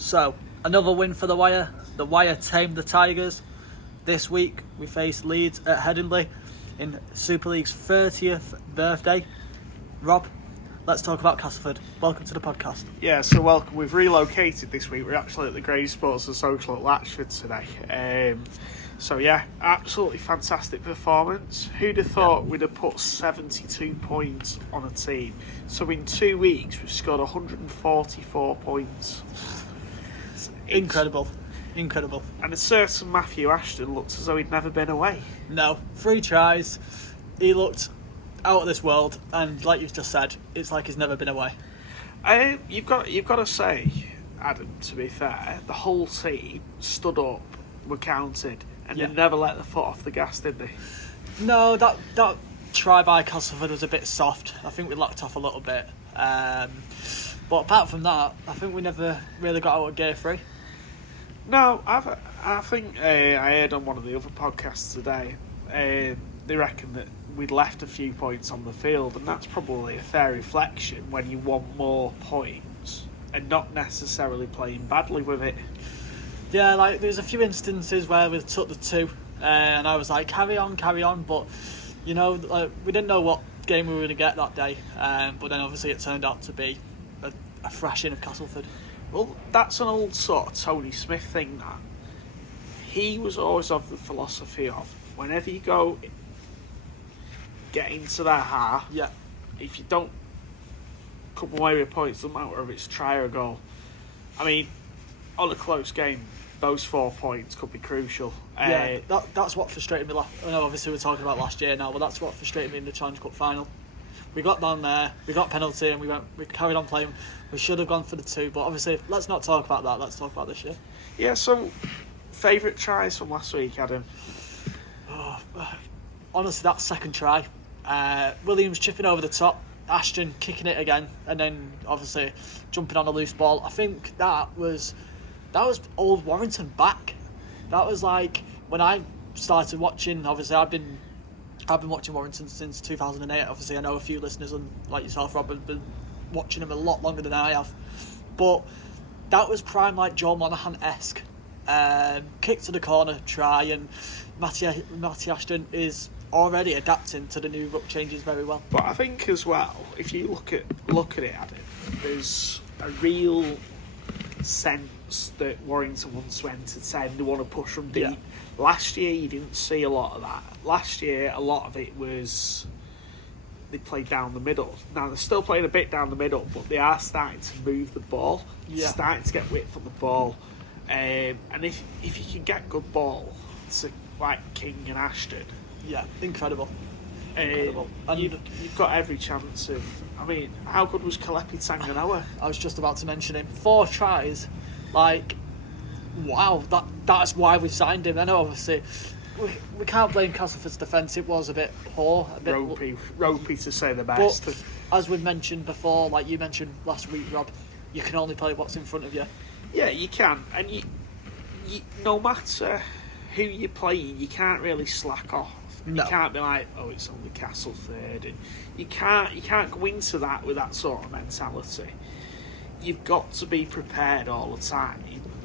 So, another win for the Wire. The Wire tamed the Tigers. This week, we face Leeds at Headingley in Super League's 30th birthday. Rob, let's talk about Castleford. Welcome to the podcast. Yeah, so welcome. We've relocated this week. We're actually at the Grave Sports and Social at Latchford today. So yeah, absolutely fantastic performance. Who'd have thought we'd have put 72 points on a team? So in 2 weeks, we've scored 144 points. Incredible. And a certain Matthew Ashton looked as though he'd never been away. No, 3 tries. He looked out of this world, and like you've just said, it's like he's never been away. You've got to say, Adam, to be fair, the whole team stood up, were counted, and they never let the foot off the gas, did they? No, that try by Castleford was a bit soft. I think we locked off a little bit. But apart from that, I think we never really got out of gear 3. No, I think I heard on one of the other podcasts today, they reckon that we'd left a few points on the field, and that's probably a fair reflection when you want more points and not necessarily playing badly with it. Yeah, like there's a few instances where we took the 2, and I was like, carry on, but you know, like, we didn't know what game we were going to get that day, but then obviously it turned out to be a thrashing of Castleford. Well, that's an old sort of Tony Smith thing, that. He was always of the philosophy of, whenever you get into that half, if you don't come away with points, doesn't matter if it's try or goal. I mean, on a close game, those 4 points could be crucial. That's what frustrated me. I know obviously we're talking about last year now, but that's what frustrated me in the Challenge Cup final. We got down there, we got a penalty, and we carried on playing. We should have gone for the 2, but obviously let's not talk about that. Let's talk about this year. Yeah. So, favourite tries from last week, Adam? Honestly, that second try, Williams chipping over the top, Ashton kicking it again, and then obviously jumping on a loose ball. I think that was old Warrington back. That was like when I started watching. Obviously, I've been watching Warrington since 2008. Obviously, I know a few listeners, and like yourself, Rob, have been watching him a lot longer than I have. But that was prime, like Joe Monaghan-esque. Kick to the corner, try, and Matty Ashton is already adapting to the new ruck changes very well. But I think as well, if you look at it, Adam, there's a real sense that Warrington wants to entertain. They want to push from deep. Last year, you didn't see a lot of that. Last year, a lot of it was they played down the middle. Now, they're still playing a bit down the middle, but they are starting to move the ball. Starting to get width on the ball. And if you can get good ball to like King and Ashton, incredible. And you've got every chance of. I mean, how good was Kalepi Tanganoa? I was just about to mention him. 4 tries, like, wow, that's why we signed him. I know, obviously, we can't blame Castleford's defence. It was a bit poor, a bit ropey to say the best. But as we've mentioned before, like you mentioned last week, Rob, you can only play what's in front of you. Yeah, you can, and you no matter who you play, you can't really slack off. No. You can't be like, oh, it's only Castleford, and you can't go into that with that sort of mentality. You've got to be prepared all the time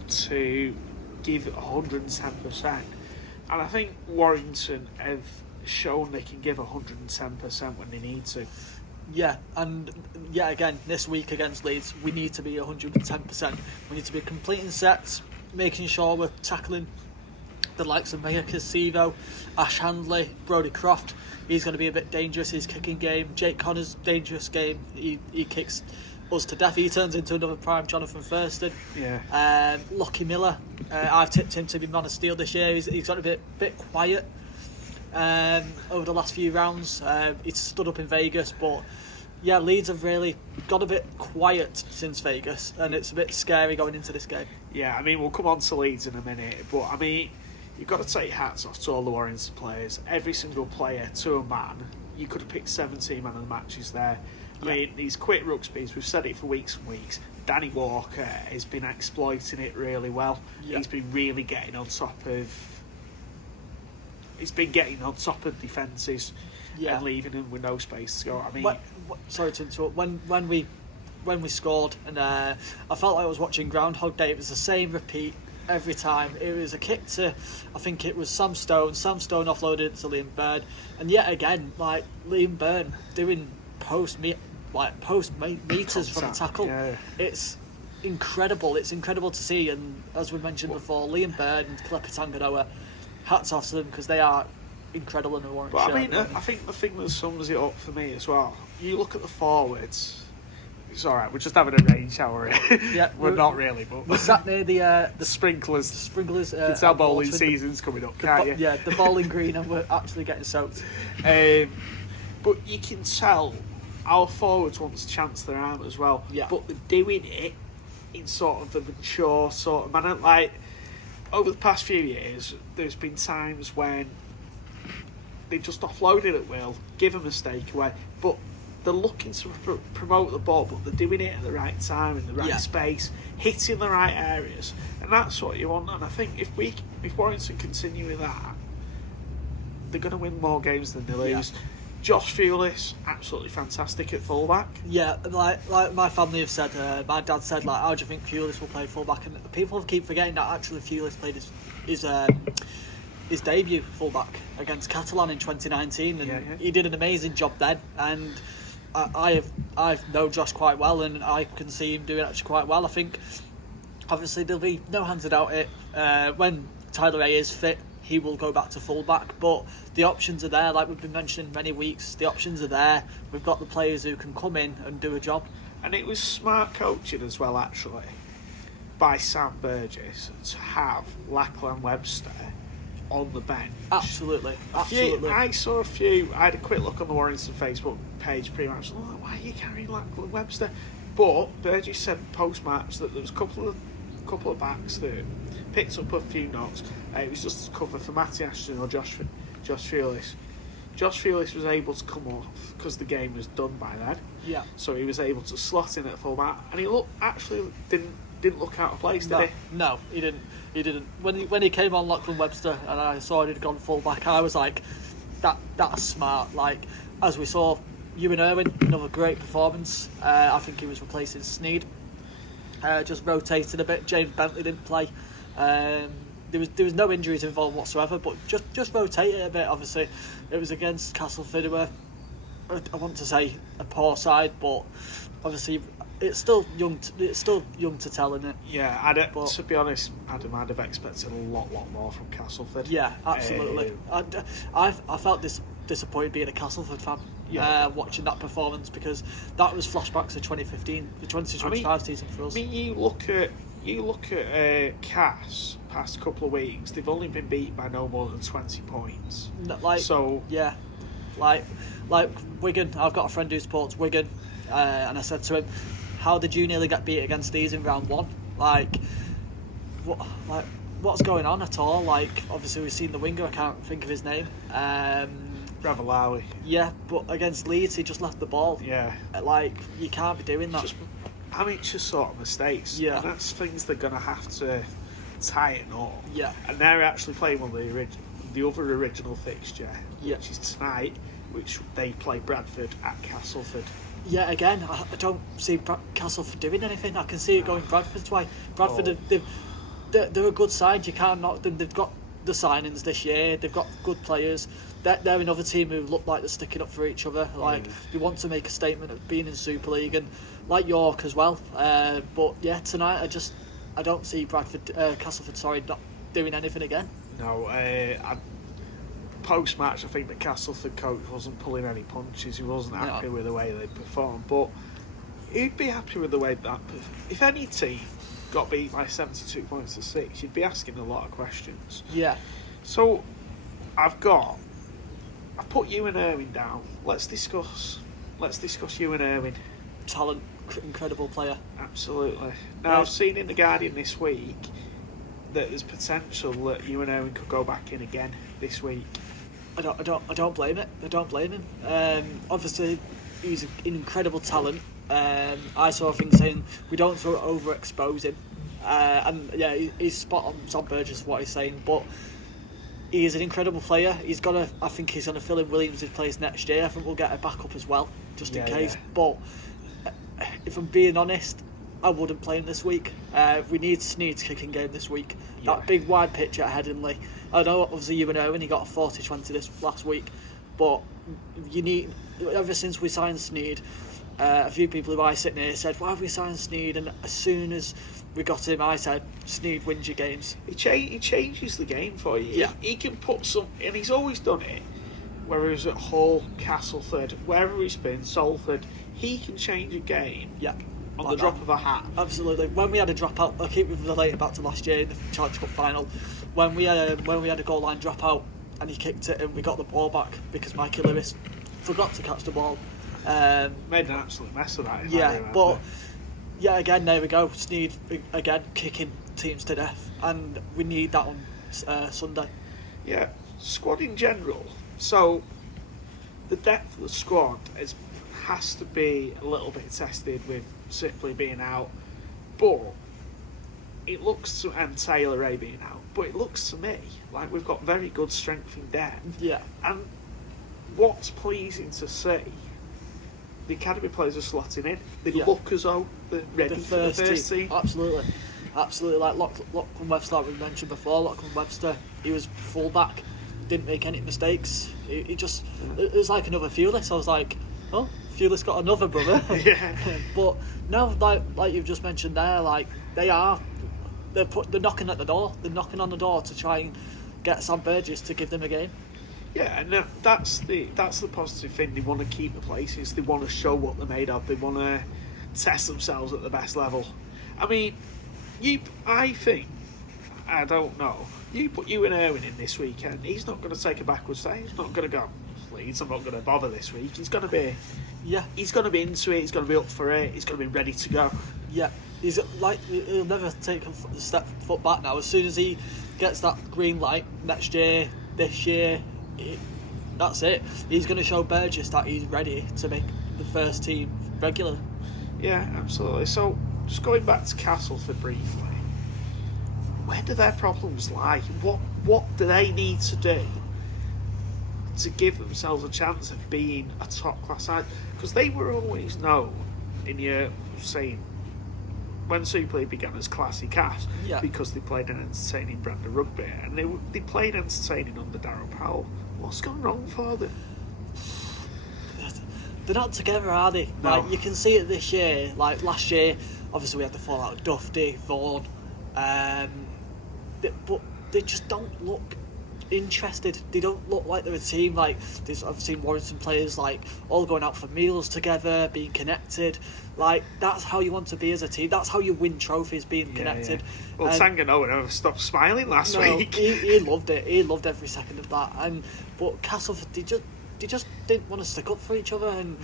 to give 110%, and I think Warrington have shown they can give 110% when they need to. Yeah, and again, this week against Leeds, we need to be 110%. We need to be completing sets, making sure we're tackling the likes of Maya Casivo, Ash Handley, Brodie Croft. He's going to be a bit dangerous, his kicking game. Jake Connor's dangerous game. He kicks us to death. He turns into another prime Jonathan Thurston. Yeah. Lockie Miller, I've tipped him to be man of steel this year. He's got a bit quiet over the last few rounds. He's stood up in Vegas, but yeah, Leeds have really got a bit quiet since Vegas, and it's a bit scary going into this game. Yeah, I mean, we'll come on to Leeds in a minute, but I mean, you've got to take hats off to all the Warrington players. Every single player, to a man. You could have picked 17 man of the matches there. I mean, these quick ruck speeds, we've said it for weeks and weeks. Danny Walker has been exploiting it really well. He's been really getting on top of defences and leaving them with no space to go. I mean, sorry to interrupt. When we when we scored, and I felt like I was watching Groundhog Day. It was the same repeat every time. It was a kick to, I think it was Sam Stone. Sam Stone offloaded it to Liam Byrne, and yet again, like Liam Byrne doing post meters from the tackle. Yeah. It's incredible. It's incredible to see, and as we mentioned before, Liam Byrne and Klepetanganoa, hats off to them because they are incredible in the Warrington. But I mean, I think the thing that sums it up for me as well, you look at the forwards. It's all right. We're just having a rain shower here. Yeah, we're not really, but we're sat near the sprinklers. The sprinklers. You can tell bowling season's coming up, can't you? Yeah, the bowling green, and we're actually getting soaked. But you can tell our forwards want to chance their arm as well. Yeah. But they're doing it in sort of the mature sort of manner. Like over the past few years, there's been times when they just offloaded at will, give a mistake away, but they're looking to promote the ball, but they're doing it at the right time, in the right space, hitting the right areas, and that's what you want. And I think if Warrington continue with that, they're going to win more games than they lose. Yeah. Josh Fewlis, absolutely fantastic at fullback. Yeah, like my family have said, my dad said, like, how do you think Fewlis will play fullback? And people keep forgetting that actually Fewlis played his debut fullback against Catalan in 2019, and he did an amazing job then. And I've known Josh quite well, and I can see him doing actually quite well. I think obviously there'll be no hands about it. When Tyler A is fit, he will go back to fullback, but the options are there. Like we've been mentioning many weeks, the options are there. We've got the players who can come in and do a job. And it was smart coaching as well, actually, by Sam Burgess to have Lachlan Webster on the bench. Absolutely. I had a quick look on the Warrington Facebook page pre-match. Like, why are you carrying Lachlan Webster? But Burgess said post-match that there was a couple of backs that picked up a few knocks. It was just a cover for Matty Ashton or Josh Fewlis. Josh Fewlis was able to come off because the game was done by then. Yeah. So he was able to slot in at fullback, and he didn't look out of place, did he? No, he didn't. He didn't. When he came on Lachlan Webster and I saw he'd gone fullback, I was like, that's smart. Like, as we saw, Ewan Irwin, another great performance. I think he was replacing Sneed. Just rotated a bit. James Bentley didn't play. There was no injuries involved whatsoever, but just rotate it a bit. Obviously, it was against Castleford, who were, I want to say, a poor side, but obviously it's still young to tell, isn't it? Yeah, to be honest, Adam, I'd have expected a lot more from Castleford. Yeah, absolutely. I felt disappointed being a Castleford fan. Watching that performance, because that was flashbacks to 2015, the 2025 season for us. I mean, you look at Cass past couple of weeks. They've only been beat by no more than 20 points. Like Wigan. I've got a friend who supports Wigan, and I said to him, "How did you nearly get beat against these in round one? What's going on at all? Like, obviously we've seen the winger. I can't think of his name. Ravalawi. Yeah, but against Leeds, he just left the ball. Yeah. Like, you can't be doing that. Just amateur sort of mistakes. Yeah. And that's things they're going to have to tighten up. Yeah. And they're actually playing one of the other original fixture, which is tonight, which they play Bradford at Castleford. Yeah, again, I don't see Castleford doing anything. I can see it going Bradford's way. Bradford, they're a good side. You can't knock them. They've got the signings this year. They've got good players. They're another team who look like they're sticking up for each other. Like, they want to make a statement of being in Super League, and like York as well. But yeah, tonight I don't see Castleford, not doing anything again. No, post-match, I think the Castleford coach wasn't pulling any punches. He wasn't happy with the way they performed, but he'd be happy with the way that if any team got beat by 72 points to 6, you'd be asking a lot of questions. Yeah. So I've put Ewan Irwin down. Let's discuss Ewan Irwin. Talent, incredible player. Absolutely. Now, I've seen in the Guardian this week that there's potential that Ewan Irwin could go back in again this week. I don't blame it. I don't blame him. Obviously, he's an incredible talent. I saw things saying we don't overexpose him, and yeah, he's spot on. Sam Burgess, what he's saying, but he is an incredible player. I think he's gonna fill in Williams' place next year. I think we'll get a backup as well, just in case. Yeah. But if I'm being honest, I wouldn't play him this week. We need Sneed's kicking game this week. Yeah. That big wide pitch at Headingley. I know obviously Ewan Irwin, he got a 40-20 this last week, but you need, ever since we signed Sneed, a few people who I sit near said, why have we signed Sneed? And as soon as we got him, I said, Sneed wins your games. He changes the game for you. Yeah. He can put some, and he's always done it, whether he's at Hull, Castleford, wherever he's been, Salford, he can change a game. Yeah. On Like the drop that. of a hat. Absolutely. When we had a dropout, I keep relating back to last year in the Challenge Cup final, when we had a goal line dropout and he kicked it and we got the ball back because Mikey Lewis forgot to catch the ball. Made an absolute mess of that. Yeah, but yeah, again, there we go. Sneed again kicking teams to death, and we need that on Sunday. Yeah, squad in general. So the depth of the squad has to be a little bit tested with Sipley being out, but it looks to, and Taylor Ray being out, but it looks to me like we've got very good strength in depth. Yeah. And what's pleasing to see, the academy players are slotting in. They look as though they're ready for the first team. Absolutely. Like Lachlan Webster, like we mentioned before. Lachlan Webster, he was full back, didn't make any mistakes. He just, it was like another Fewless. I was like, oh, Fewless got another brother. Yeah. But no, like you've just mentioned there, like they're knocking at the door. They're knocking on the door to try and get Sam Burgess to give them a game. Yeah, and that's the positive thing. They want to keep the places. They want to show what they're made of. They want to test themselves at the best level. I mean, I think, I don't know, you put Ewan Irwin in this weekend, he's not going to take a backward step. He's not going to go, Leeds, I'm not going to bother this week. He's going to be into it. He's going to be up for it. He's going to be ready to go. Yeah, he's like, he'll never take a foot back now. As soon as he gets that green light next year, this year, that's it. He's going to show Burgess that he's ready to make the first team regular. Yeah, absolutely. So, just going back to Castleford briefly, where do their problems lie? What do they need to do to give themselves a chance of being a top class side? Because they were always known in your saying when Super League began as classy cast, because they played an entertaining brand of rugby, and they played entertaining under Darryl Powell. What's gone wrong for them? They're not together, are they? No. Like, you can see it this year. Like last year, obviously we had the fallout of Duffy, Vaughan, but they just don't look interested. They don't look like they're a team. Like I've seen Warrington players like all going out for meals together, being connected. Like that's how you want to be as a team. That's how you win trophies, being connected. Well, Tanganoa never stopped smiling last week. He loved it. He loved every second of that. But Castleford, they just didn't want to stick up for each other, and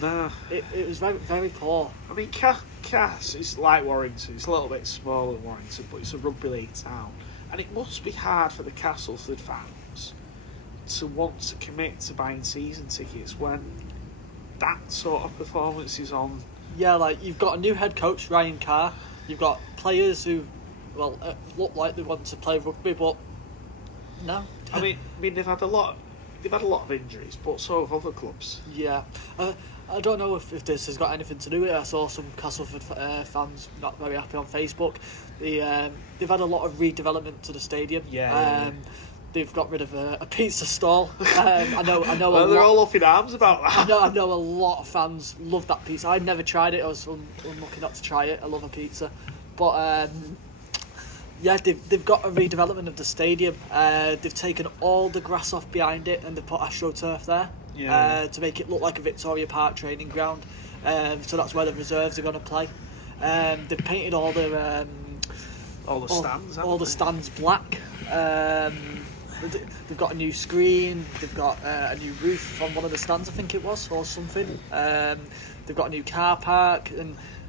it was very, very poor. I mean, Cass is like Warrington. It's a little bit smaller than Warrington, but it's a rugby league town, and it must be hard for the Castleford fans to want to commit to buying season tickets when that sort of performance is on. Yeah, like you've got a new head coach, Ryan Carr. You've got players who, look like they want to play rugby, but no. I mean, they've had a lot of injuries, but so have other clubs. Yeah, I don't know if this has got anything to do with it. I saw some Castleford fans not very happy on Facebook. They've had a lot of redevelopment to the stadium. They've got rid of a pizza stall. I know. Well, they're all up in arms about that. I know a lot of fans love that pizza. I'd never tried it. I was unlucky not to try it. I love a pizza, but they've got a redevelopment of the stadium. They've taken all the grass off behind it and they've put AstroTurf there to make it look like a Victoria Park training ground. So that's where the reserves are going to play. They've painted all the stands black. They've got a new screen. They've got a new roof on one of the stands, I think it was, or something. They've got a new car park,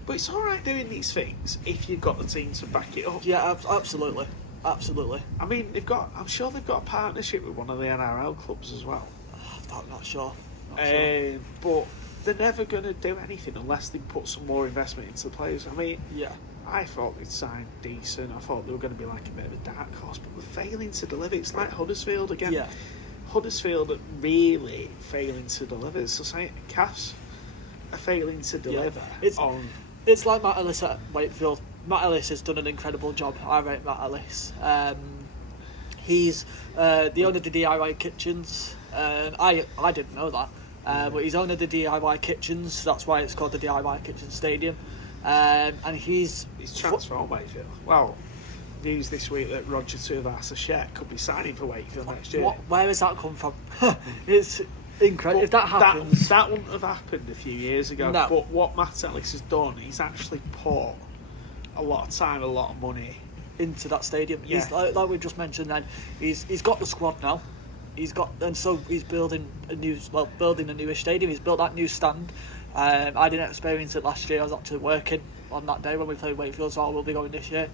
but it's all right doing these things if you've got the team to back it up. Yeah, absolutely. I mean, I'm sure they've got a partnership with one of the NRL clubs as well. I'm not sure. But they're never going to do anything unless they put some more investment into the players. I mean, I thought they'd signed decent. I thought they were going to be like a bit of a dark horse, but they're failing to deliver. It's like Huddersfield again. Yeah. Huddersfield are really failing to deliver. So Cass are failing to deliver It's like Matt Ellis at Wakefield. Matt Ellis has done an incredible job. I rate Matt Ellis. He's the owner of the DIY kitchens. I didn't know that, but he's owner of the DIY kitchens. That's why it's called the DIY Kitchen Stadium. And he's transformed Wakefield. Well, news this week that Roger Tuivasa-Sheck could be signing for Wakefield next year. Where has that come from? It's incredible. If that happens, that wouldn't have happened a few years ago. No. But what Matt Ellis has done, he's actually put a lot of time, a lot of money into that stadium. Yeah. He's like we just mentioned. Then he's got the squad now. He's building a newish stadium. He's built that new stand. I didn't experience it last year. I was actually working on that day when we played Wakefield, so I will be going this year.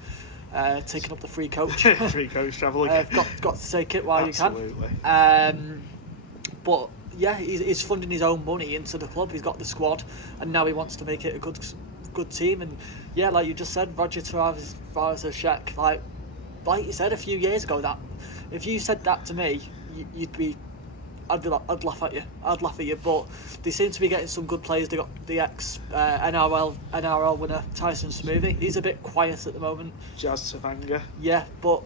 Taking up the free coach. Free coach travel again. Got to take it while Absolutely. You can. But yeah, he's funding his own money into the club. He's got the squad, and now he wants to make it a good team. And yeah, like you just said, Roger Tuivasa-Sheck, like you said a few years ago, that if you said that to me, I'd laugh at you. But they seem to be getting some good players. They got the ex NRL winner Tyson Smoothy. He's a bit quiet at the moment. Jazz Savanga. Yeah, but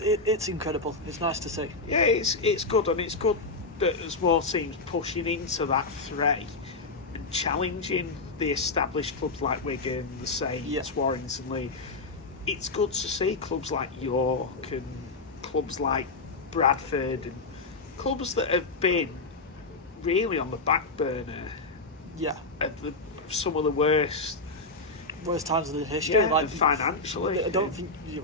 it's incredible. It's nice to see. Yeah, it's good, and it's good that there's more teams pushing into that fray and challenging the established clubs like Wigan, the Saints, Warrington, Leeds. It's good to see clubs like York and clubs like Bradford and clubs that have been really on the back burner. Yeah, At some of the worst times of the history. Like financially, I don't think you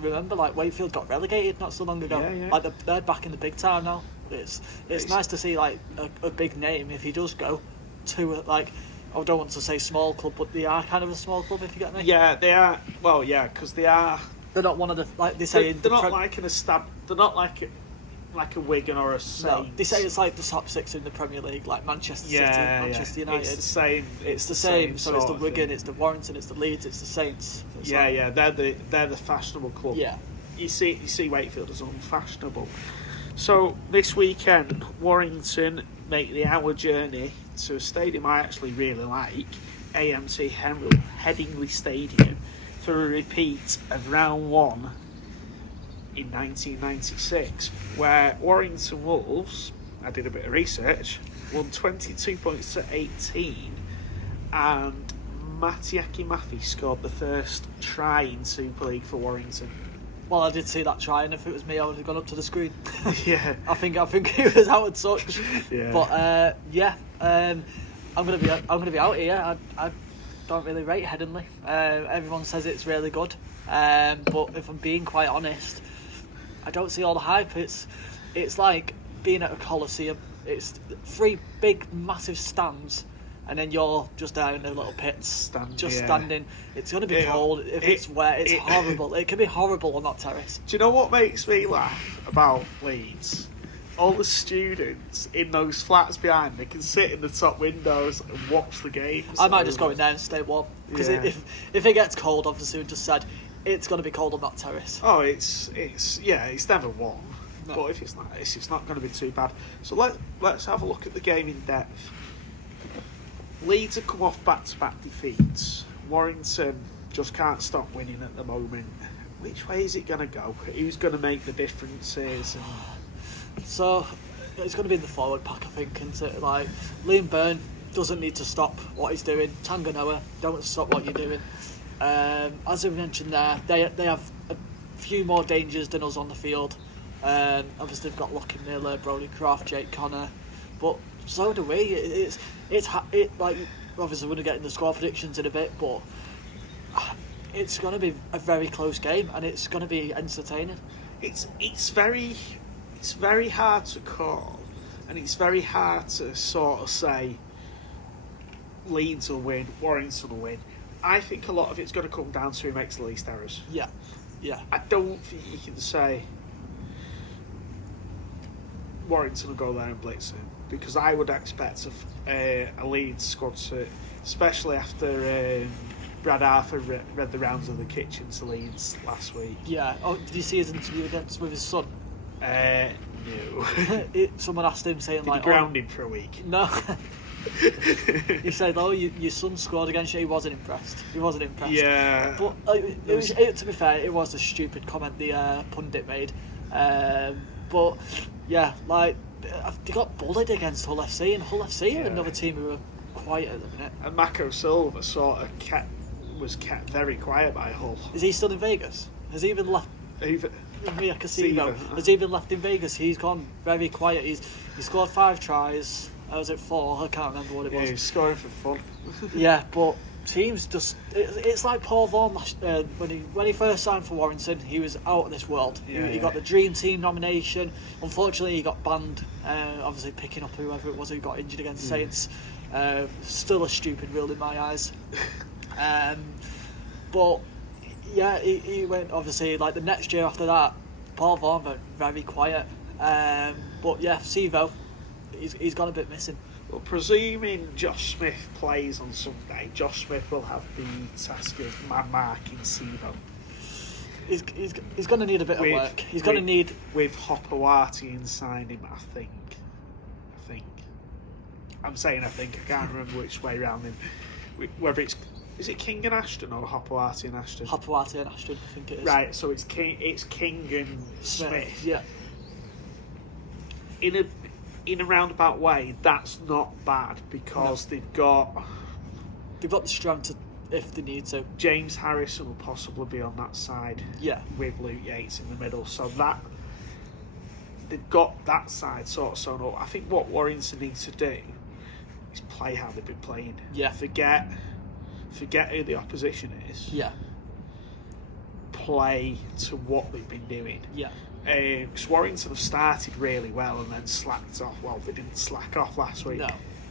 remember like Wakefield got relegated not so long ago. Yeah. Like they're back in the big time now. It's nice to see like a big name if he does go to like, I don't want to say small club, but they are kind of a small club, if you get me. Yeah, they are. Well, yeah, because they are. They're not one of the, like they say. They're not like They're not like a Wigan or a Saints. No, they say it's like the top six in the Premier League, like Manchester City, Manchester United. It's the same. It's the same. So it's the Wigan, it's the Warrington, it's the Leeds, it's the Saints. They're the fashionable club. Yeah. You see Wakefield as unfashionable. So this weekend, Warrington make the hour journey to a stadium I actually really like, AMT Headingley Stadium, for a repeat of round one in 1996, where Warrington Wolves, I did a bit of research, won 22 points to 18, and Matiaki Mafi scored the first try in Super League for Warrington. Well, I did see that try, and if it was me, I would have gone up to the screen. Yeah, I think it was out of touch. Yeah. But I'm gonna be out here. I don't really rate Headingley. Everyone says it's really good, but if I'm being quite honest, I don't see all the hype. It's like being at a Coliseum. It's 3 big, massive stands, and then you're just there in the little pits, standing. It's going to be cold. If it's wet, it's horrible. It can be horrible on that terrace. Do you know what makes me laugh about Leeds? All the students in those flats behind, they can sit in the top windows and watch the games. I might just go in there and stay warm, because if it gets cold, obviously we just said it's going to be cold on that terrace. Oh, it's never warm. No. But if it's like this, it's not going to be too bad. So let's have a look at the game in depth. Leeds have come off back-to-back defeats. Warrington just can't stop winning at the moment. Which way is it going to go? Who's going to make the differences? So it's going to be in the forward pack, I think, isn't it? Like Liam Byrne doesn't need to stop what he's doing. Tanganoa, don't stop what you're doing. As we mentioned there, they have a few more dangers than us on the field. Obviously they've got Lockie Miller, Brody Croft, Jake Connor, but so do we. It's like obviously we're going to get in the score predictions in a bit, but it's going to be a very close game and it's going to be entertaining. It's very hard to call, and it's very hard to sort of say Leeds will win, Warrington will win. I think a lot of it's going to come down to who makes the least errors. Yeah. I don't think you can say Warrington will go there and blitz it, because I would expect a Leeds squad to, especially after Brad Arthur read the rounds of the kitchen to Leeds last week. Yeah. Oh, did you see his interview with his son? No. Someone asked him saying Did like, he ground him for a week? No. He said, "Oh, your son scored against you." He wasn't impressed. Yeah. But to be fair, it was a stupid comment the pundit made. But yeah, like they got bullied against Hull FC, and Hull FC are another team who are quiet at the minute. And Mako Silva sort of was kept very quiet by Hull. Is he still in Vegas? Has he even left? Mia Casino has he been left in Vegas? He's gone very quiet. He scored 5 tries. Was it 4? I can't remember what it was. Yeah, he's scoring for fun. Yeah, but teams just it's like Paul Vaughan when he first signed for Warrington, he was out of this world. He got the Dream Team nomination. Unfortunately, he got banned. Obviously, picking up whoever it was who got injured against Saints. Still a stupid rule in my eyes. But yeah, he went, obviously, like the next year after that, Paul Vaughan went very quiet. But yeah, Sevo, he's gone a bit missing. Well, presuming Josh Smith plays on Sunday, Josh Smith will have the task of man-marking Sevo. He's going to need a bit of work. He's going to need... With Hopewati inside him, I think. I'm saying I think. I can't remember which way round him. Whether it's... Is it King and Ashton or Hopewati and Ashton? Hopewati and Ashton, I think it is. Right, so it's King and Smith. Yeah. In a roundabout way, that's not bad because they've got the strength if they need to. James Harrison will possibly be on that side. Yeah. With Luke Yates in the middle, so that they've got that side sort of sewn up. I think what Warrington needs to do is play how they've been playing. Yeah. Forget who the opposition is. Yeah. Play to what they've been doing. Yeah. Because Warrington have started really well and then slacked off. Well, they didn't slack off last week,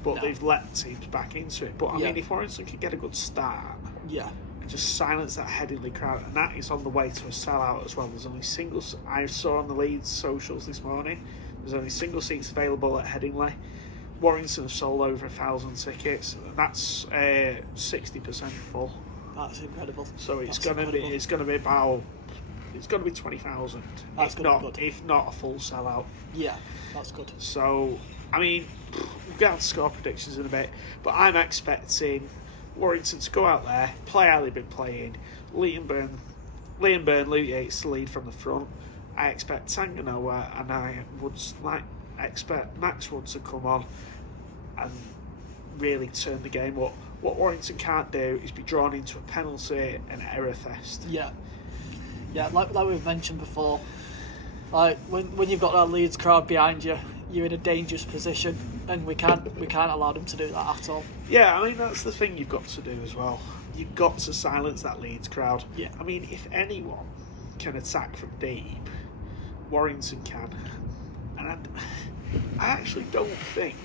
but they've let teams back into it. But I mean, if Warrington can get a good start, and just silence that Headingley crowd, and that is on the way to a sellout as well. There's only singles. I saw on the Leeds socials this morning. There's only single seats available at Headingley. Warrington have sold over 1,000 tickets, and that's 60% full. That's incredible. So it's going to be about. It's got to be 20,000. If not a full sellout. Yeah, that's good. So, I mean, we'll get on to score predictions in a bit, but I'm expecting Warrington to go out there, play how they've been playing. Liam Byrne, Luke Yates to lead from the front. I expect Tanganoa, and I would expect Max Wood to come on and really turn the game up. What Warrington can't do is be drawn into a penalty and error fest. Yeah, like we've mentioned before, like when you've got that Leeds crowd behind you, you're in a dangerous position, and we can't allow them to do that at all. Yeah, I mean that's the thing you've got to do as well. You've got to silence that Leeds crowd. Yeah. I mean, if anyone can attack from deep, Warrington can, and I actually don't think,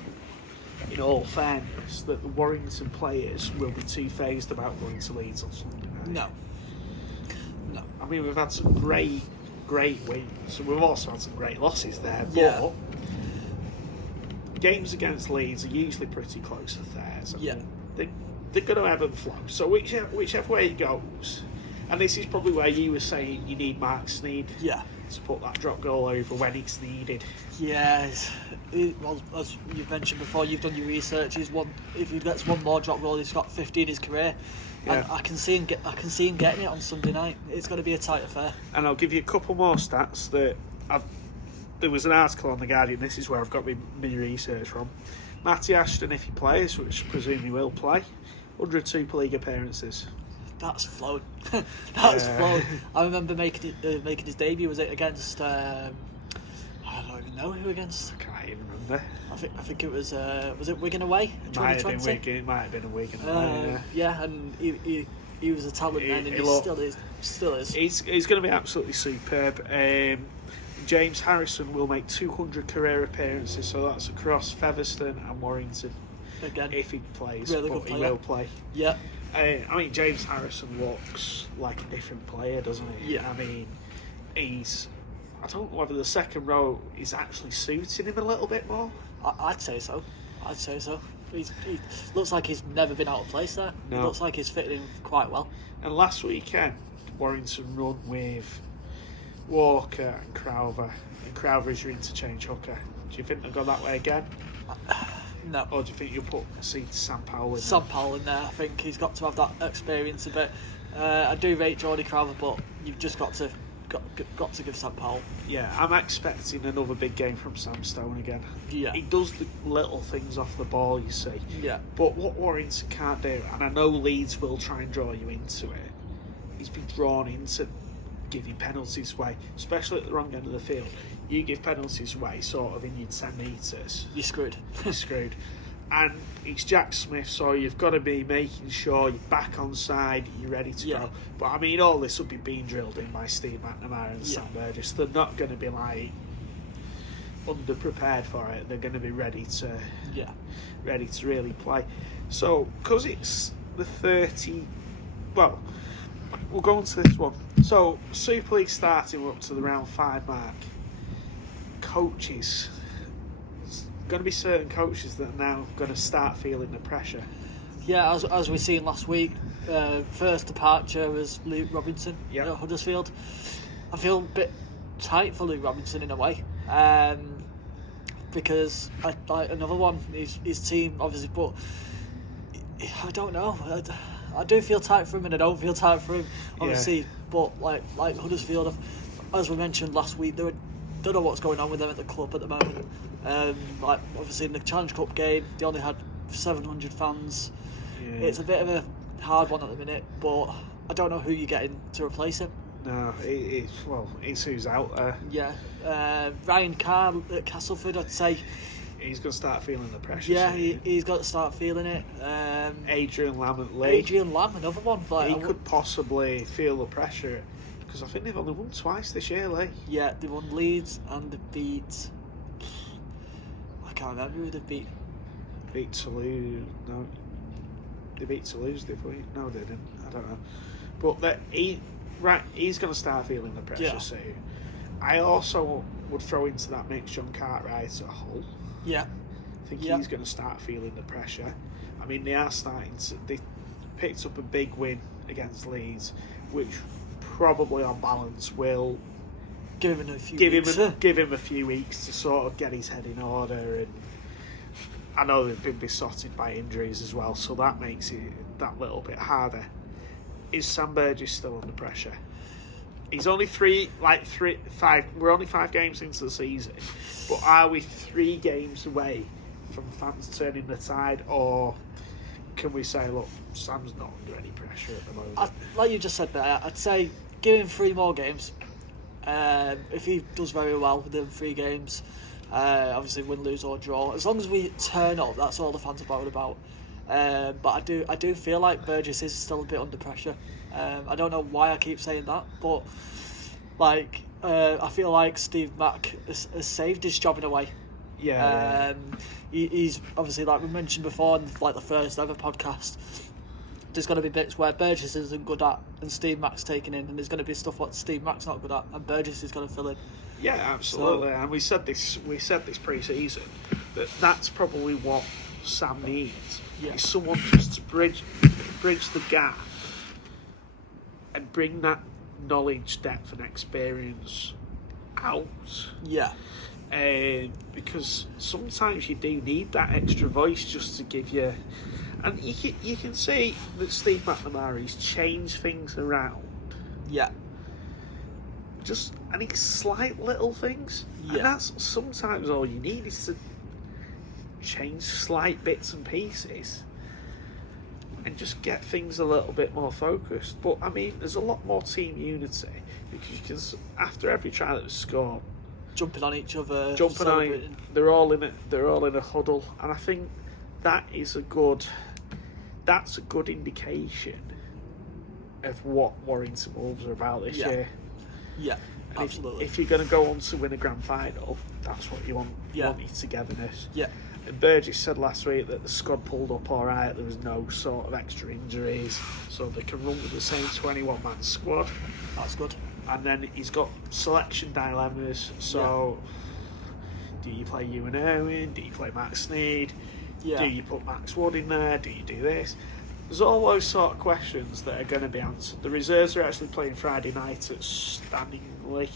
in all fairness, that the Warrington players will be too phased about going to Leeds on Sunday night. No. I mean, we've had some great wins, and we've also had some great losses there, Yeah. but games against Leeds are usually pretty close affairs. Yeah. They're going to ebb and flow. So whichever way it goes, and this is probably where you were saying you need Mark Sneed to put that drop goal over when it's needed. Yeah, well, as you've mentioned before, you've done your research. If he gets one more drop goal, he's got 50 in his career. Yeah. I can see him getting it on Sunday night. It's going to be a tight affair. And I'll give you a couple more stats there was an article on The Guardian. This is where I've got my research from. Matty Ashton, if he plays, which I presume he will play, 102 league appearances. That's flown. That's flown. I remember making his debut. Was it against? I don't even know who against. I can't even remember. I think it was it Wigan away in 2020? It might have been a Wigan away. Yeah, and he was a talent then, and he still is. He's going to be absolutely superb. James Harrison will make 200 career appearances, so that's across Featherstone and Warrington. Again, if he plays, really but good he player. will play. Yeah. I mean, James Harrison looks like a different player, doesn't he? Yeah. I mean, I don't know whether the second row is actually suiting him a little bit more. I'd say so. He looks like he's never been out of place there. No. He looks like he's fitting in quite well. And last weekend, Warrington run with Walker and Crowther is your interchange hooker. Do you think they'll go that way again? No. Or do you think you'll put Sam Powell in Sam Powell in there. I think he's got to have that experience a bit. I do rate Jordy Crowther, but you've just got to give Sam Powell. Yeah, I'm expecting another big game from Sam Stone again. Yeah. He does the little things off the ball, you see. Yeah. But what Warrington can't do, and I know Leeds will try and draw you into it, he's been drawn into giving penalties away, especially at the wrong end of the field. You give penalties away sort of in your 10 metres. You're screwed. You're screwed. And it's Jack Smith, so you've got to be making sure you're back on side, you're ready to go. But I mean, all this will be being drilled in by Steve McNamara and Sam Burgess. They're not going to be like underprepared for it. They're going to be ready to really play. So, because it's the 30, well, we'll go on to this one. So, Super League starting, we're up to the round 5 mark. Coaches. Going to be certain coaches that are now going to start feeling the pressure. Yeah, as we seen last week, first departure was Luke Robinson at Huddersfield. I feel a bit tight for Luke Robinson in a way, because like another one, his team obviously, but I don't know. I do feel tight for him, and I don't feel tight for him, obviously. But like Huddersfield, as we mentioned last week, don't know what's going on with them at the club at the moment. Like obviously in the Challenge Cup game, they only had 700 fans. Yeah. It's a bit of a hard one at the minute, but I don't know who you're getting to replace him. No, it's who's out there. Yeah, Ryan Carr at Castleford, I'd say. He's going to start feeling the pressure. Yeah, he's got to start feeling it. Adrian Lamb at Leeds. Adrian Lamb, another one. He could possibly feel the pressure, because I think they've only won twice this year, Lee. Yeah, they won Leeds and they beat... I can't remember who they beat. Beat Toulouse. No, they beat Toulouse, did we? No, they didn't. I don't know. But he's going to start feeling the pressure soon. I also would throw into that mix John Cartwright at Hull. Yeah. I think he's going to start feeling the pressure. I mean, they are starting to... They picked up a big win against Leeds, which probably on balance will... Give him a few weeks to sort of get his head in order, and I know they've been besotted by injuries as well, so that makes it that little bit harder. Is Sam Burgess still under pressure? He's only 5. We're only 5 games into the season, but are we 3 games away from fans turning the tide, or can we say, look, Sam's not under any pressure at the moment? Like you just said there, I'd say give him 3 more games. If he does very well within 3 games, obviously win, lose or draw, as long as we turn up, that's all the fans are bothered about. But I do feel like Burgess is still a bit under pressure. I don't know why I keep saying that, but like I feel like Steve Mack has saved his job in a way. Yeah. He's obviously, like we mentioned before in like the first ever podcast, there's going to be bits where Burgess isn't good at and Steve Mack's taking in, and there's going to be stuff what Steve Mack's not good at and Burgess is going to fill in. Yeah, absolutely. And we said this pre-season, that's probably what Sam needs. Yeah. Is someone just to bridge the gap and bring that knowledge, depth and experience out. Yeah. Because sometimes you do need that extra voice just to give you... And you can see that Steve McNamara's changed things around. Yeah. And it's slight little things. Yeah. And that's sometimes all you need, is to change slight bits and pieces and just get things a little bit more focused. But I mean, there's a lot more team unity, because after every try that was scored, jumping on each other, they're all in a huddle, and I think that's a good indication of what Warrington Wolves are about this year. Yeah, and absolutely. If you're going to go on to win a grand final, that's what you want. You want your togetherness. Yeah. And Burgess said last week that the squad pulled up all right. There was no sort of extra injuries, so they can run with the same 21-man squad. That's good. And then he's got selection dilemmas. So, do you play Ewan Irwin? Do you play Max Sneed? Yeah. Do you put Max Wood in there? Do you do this? There's all those sort of questions that are going to be answered. The reserves are actually playing Friday night at Headingley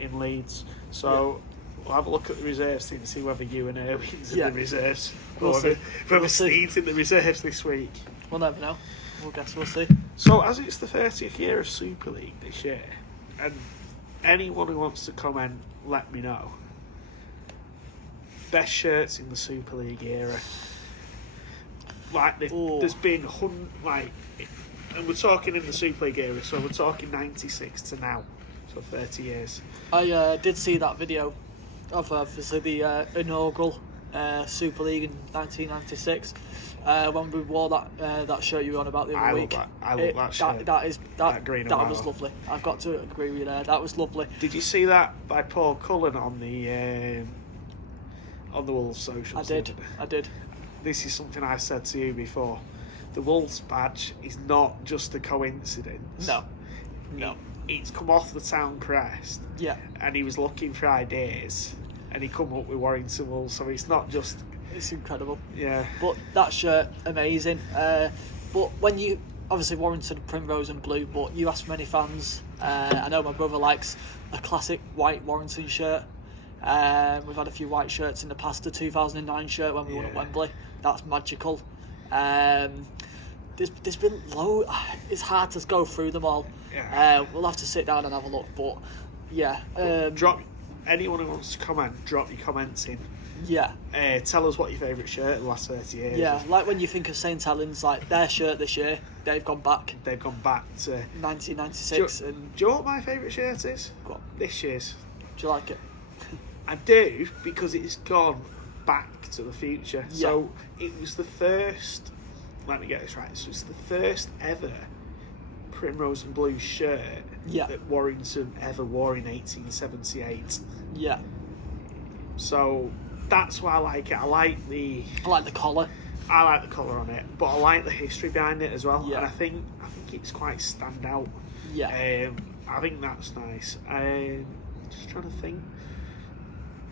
in Leeds. So We'll have a look at the reserves team and see whether Ewan Irwin's in Yeah. the reserves. We'll or see. whether Steve's in the reserves this week. We'll never know. We'll see. So, as it's the 30th year of Super League this year, and anyone who wants to comment, let me know. Best shirts in the Super League era. Like, there's been, and we're talking in the Super League era, so we're talking 96 to now, so 30 years. I did see that video of obviously the inaugural Super League in 1996 when we wore that shirt you were on about the other week. I love that shirt. That green and that white was one. lovely. I've got to agree with you there. That was lovely. Did you see that by Paul Cullen on the Wolves socials? I did. This is something I've said to you before. The Wolves badge is not just a coincidence. No. It's come off the town crest. Yeah. And he was looking for ideas, and he come up with Warrington Wolves. So it's not just. It's incredible. Yeah. But that shirt, amazing. But when you obviously Warrington primrose and blue, but you ask many fans. I know my brother likes a classic white Warrington shirt. We've had a few white shirts in the past. The 2009 shirt when we won at Wembley, that's magical. There's been it's hard to go through them all. Yeah. We'll have to sit down and have a look, but yeah. Drop anyone who wants to comment. Drop your comments in. Yeah. Tell us what your favourite shirt in the last 30 years. Yeah, like when you think of St Helens, like their shirt this year, they've gone back. They've gone back to 1996. Do you know what my favourite shirt is? Go on. This year's. Do you like it? I do, because it's gone back to the future. Yeah. So it was the first. Let me get this right. So it's the first ever primrose and blue shirt that Warrington ever wore in 1878. Yeah. So that's why I like it. I like the collar. I like the colour on it, but I like the history behind it as well. Yeah. And I think it's quite stand out. Yeah. I think that's nice. Just trying to think.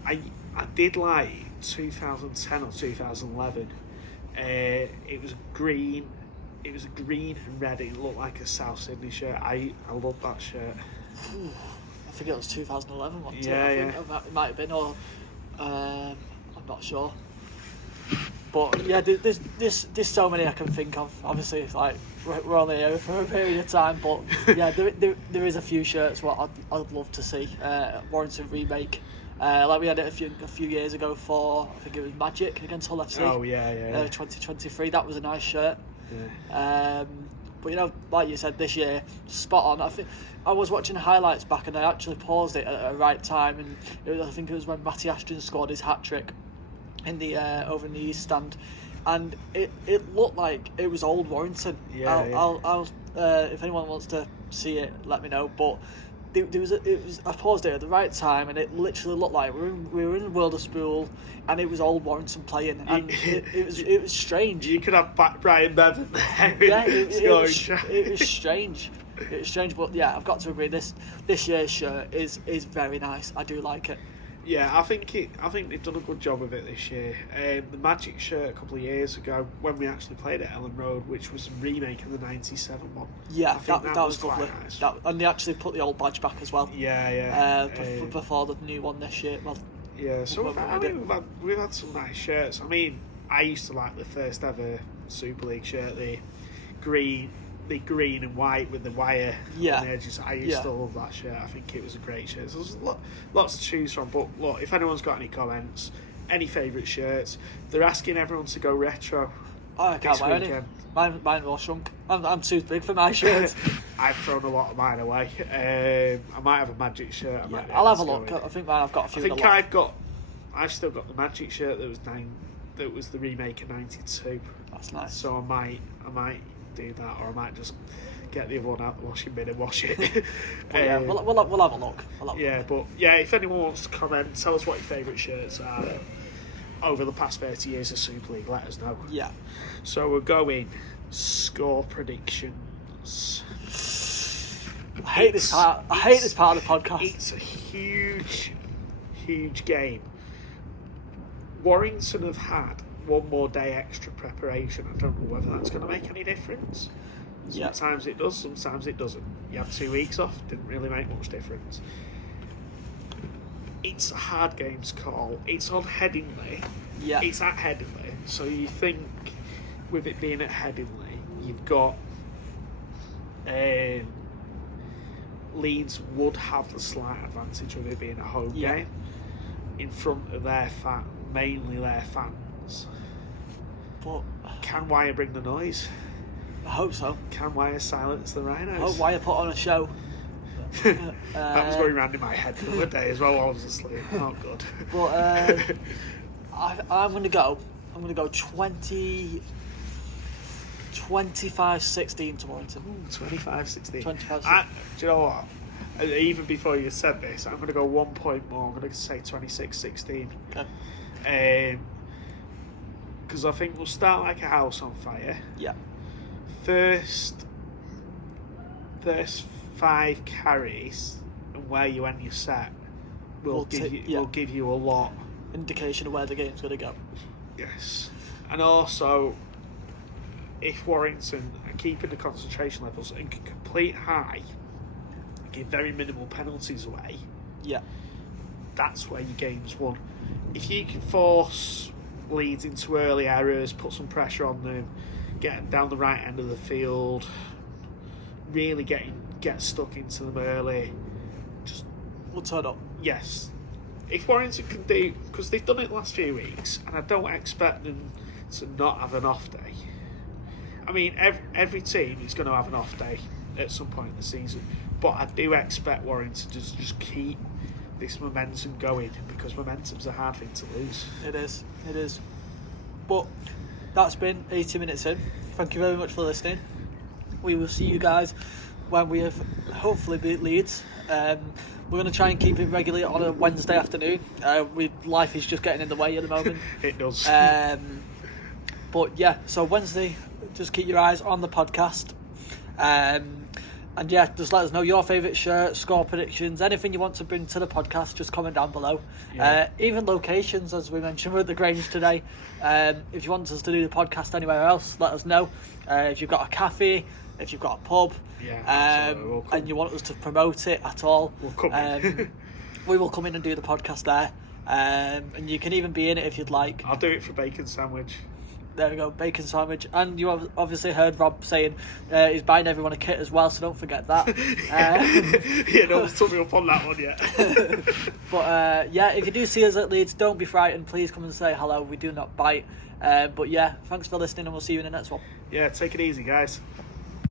I did like 2010 or 2011. It was green. It was green and red. It looked like a South Sydney shirt. I love that shirt. I think it was 2011 one. Yeah, I think it might have been, or I'm not sure. But yeah, there's so many I can think of. Obviously, it's like we're only here for a period of time, but yeah, there is a few shirts what I'd love to see Warrington remake. Like we had it a few years ago for, I think it was Magic against Hull FC. Oh yeah. 2023. That was a nice shirt. Yeah. But like you said, this year spot on. I think I was watching highlights back and I actually paused it at a right time, and I think it was when Matty Ashton scored his hat trick in the over in the East Stand, and it looked like it was old Warrington. I'll if anyone wants to see it, let me know. But I paused it at the right time, and it literally looked like we were in World of Spool, and it was old Warrington playing, and it was strange. You could have Brian Bevan there. Yeah, it was strange. It was strange, but yeah, I've got to agree. This year's shirt is very nice. I do like it. Yeah, I think they've done a good job of it this year. The Magic shirt a couple of years ago, when we actually played at Ellen Road, which was a remake of the '97 one. Yeah, that was quite lovely. Nice. And they actually put the old badge back as well. Yeah. Before the new one this year. Well, yeah, so we've had some nice shirts. I mean, I used to like the first ever Super League shirt, the green and white with the wire on the edges. I used to love that shirt. I think it was a great shirt. So there's lots to choose from. But look, if anyone's got any comments, any favourite shirts, they're asking everyone to go retro. Oh, I can't wear any. Mine all shrunk. I'm too big for my shirts. I've thrown a lot of mine away. I might have a Magic shirt. I'll have a look. I think I've got a few. I've still got the Magic shirt that was the remake of '92. That's nice. So I might do that, or I might just get the other one out the washing bin and wash it. Yeah, we'll have a look. But if anyone wants to comment, tell us what your favourite shirts are over the past 30 years of Super League. Let us know. Yeah. So we're going score predictions. I hate this part of the podcast. It's a huge game. Warrington have had one more day extra preparation. I don't know whether that's going to make any difference. Sometimes it does, sometimes it doesn't. You have 2 weeks off, didn't really make much difference. it's a hard game to call. It's on Headingley. Yeah. It's at Headingley. So you think with it being at Headingley, you've got Leeds would have the slight advantage of it being a home game in front of mainly their fans. But can Wire bring the noise? I hope so. Can Wire silence the Rhinos? I hope Wire put on a show. That was going round in my head the other day as well while I was asleep. Not good. But I'm going to go 25-16 to Warrington. 25-16. 25-16. Do you know what? Even before you said this, I'm going to go 1 point more. I'm going to say 26-16. Okay. Because I think we'll start like a house on fire. Yeah. First 5 carries and where you end your set will give you a lot indication of where the game's going to go. Yes. And also, if Warrington are keeping the concentration levels and can complete high, give very minimal penalties away, that's where your game's won. If you can force Leeds into early errors, put some pressure on them, get them down the right end of the field, really get stuck into them early, just we'll turn up. Yes. If Warrington can do, because they've done it the last few weeks, and I don't expect them to not have an off day. I mean, every team is going to have an off day at some point in the season, but I do expect Warrington to just keep this momentum going, because momentum's a hard thing to lose. It is. But that's been 80 minutes in. Thank you very much for listening. We will see you guys when we have hopefully beat Leeds. We're going to try and keep it regularly on a Wednesday afternoon. Life is just getting in the way at the moment. It does. But yeah, so Wednesday, just keep your eyes on the podcast. And yeah, just let us know your favourite shirt, score predictions, anything you want to bring to the podcast, just comment down below. Even locations, as we mentioned, we're at the Grange today. If you want us to do the podcast anywhere else, let us know. If you've got a cafe, if you've got a pub, and you want us to promote it at all, we'll come in. we will come in and do the podcast there. And you can even be in it if you'd like. I'll do it for bacon sandwich. There we go, bacon sandwich. And you obviously heard Rob saying he's buying everyone a kit as well, so don't forget that. No one's took me up on that one yet. But if you do see us at Leeds, don't be frightened. Please come and say hello. We do not bite. But yeah, thanks for listening, and we'll see you in the next one. Yeah, take it easy, guys.